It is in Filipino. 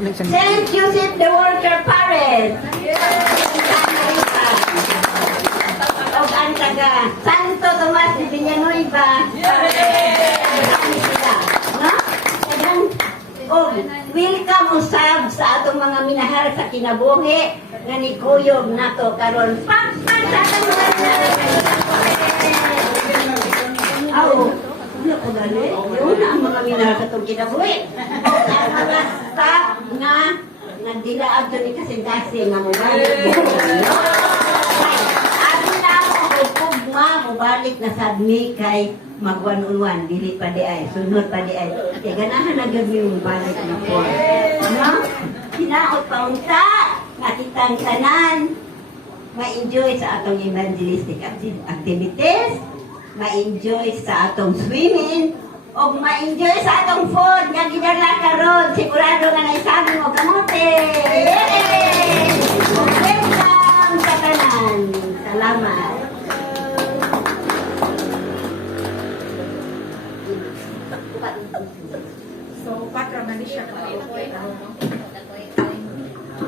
Saint Joseph the Worker Paris. O ang taga Santo Tomas de Villanueva. No? O welcome usab sa atong mga minahal sa kinabuhi nga ni Kuyog nato karon. Pakpak sa atong mga aw, wala ko dali. Yun ang mga minahal sa itong kinabuhi. O ang mga staff nga nagdilaab doon ni kasing-kasing nga mobalik. No? Ano na ako, pugma, mobalik na sadmi kay mag-1-on-1, dili pa di ay, sunod pa di ay. Kaya ganahan na gabi yung balik na po. No? Hinaot pa unta, nakitang tanan, ma-enjoy sa atong evangelistic activities, ma-enjoy sa atong swimming, o ma-enjoy sa atong food nga ginala karon, sigurado nga naisabi mo kamote. Yay! Welcome sa tanan. Salamat. So, 4 man siya.